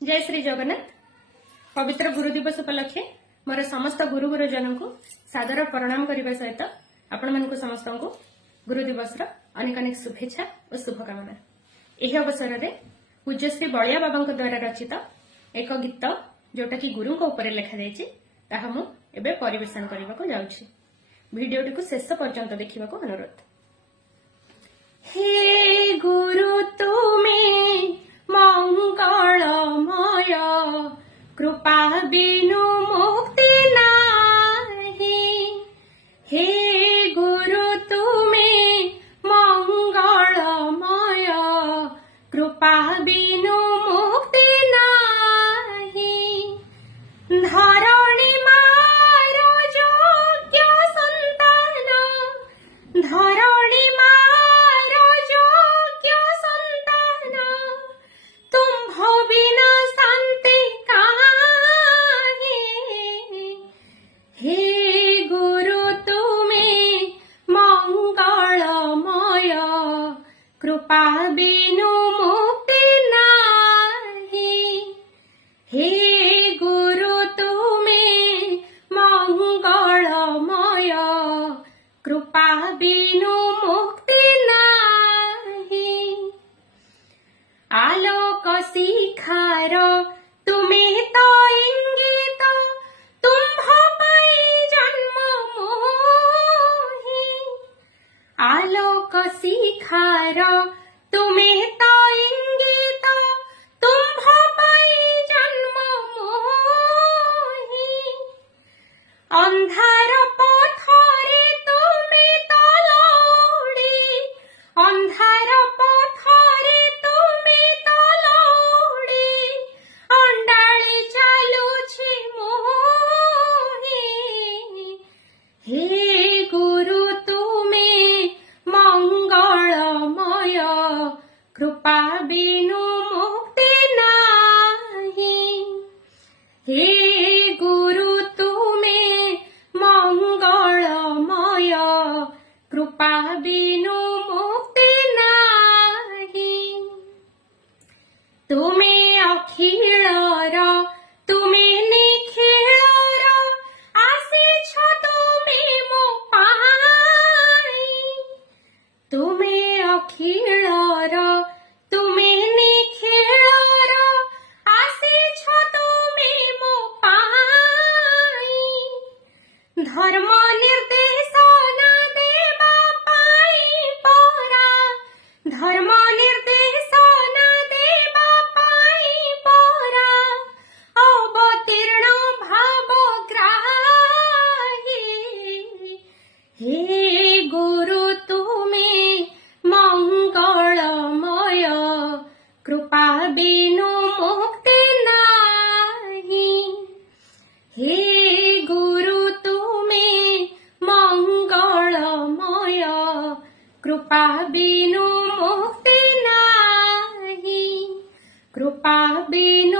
जय श्री जगन्नाथ। पवित्र गुरु दिवस उपलक्षे मोर समस्त गुरु गुरुजन को सादर प्रणाम करने सहित आपण मानक समस्त को गुरु दिवस अनेक अनेक शुभेच्छा और शुभकामना। यह अवसर में पूज्य श्री बलिया बाबा द्वारा रचित एक गीत जोटा कि गुरु ऊपर लिखा जाता मु एबे परिवेशन करने को जाऊँगी। भिडियोटी को शेष पर्यंत देखा अनुरोध। हे गुरु तुम्हें मंगलमय कृपा बिनु मुक्ति नाही। हे गुरु तुम्हें मंगलमय कृपा बिनु मुक्ति नाही। धरणी मारो योग्य संतान, धरणी मारो योग्य संतान, तुम बिना शांति काहे। हे गुरु तुम्हें मंगलमय कृपा बिनु मुक्ति नाही। हे गुरु तुम्हें मंगलमय कृपा बिनु मुक्ति नाही। आलोक शिखार तुम्हें तो इंगित, तुम्ह पाई जन्म मोहि। आलोक शिखार तुम्हें तो इंगित, तुम्ह पाई जन्म मोहि। अंधार पथरे तुमे तलौड़ी, अंधार पथरे तुमे तलौड़ी, अंडाळी चालुछि मोहि। हे गुरु तुम्हें मंगलमय कृपा बिनु मुक्ति नाही। हे गुरु तुम्हें मंगलमय कृपा बिनु मुक्ति नाही। तुम्हें अखिलर तुम्हें निखिलर आसीछ तुम्हें मो पाई। तुम्हें अखिलर तुम्हें निखिलर आसीछ तुम्हें मो पाई। धर्म निर्देशन देवा पाई परा, धर्म निर्देशन देवा पाई परा, अवतीर्ण भाव ग्राही। हे गुरु तुम्हें मंगलमय कृपा बिनु मुक्ति नाही। हे गुरु तुम्हें मंगलमय कृपा बिनु मुक्ति नाही। कृपा बिनु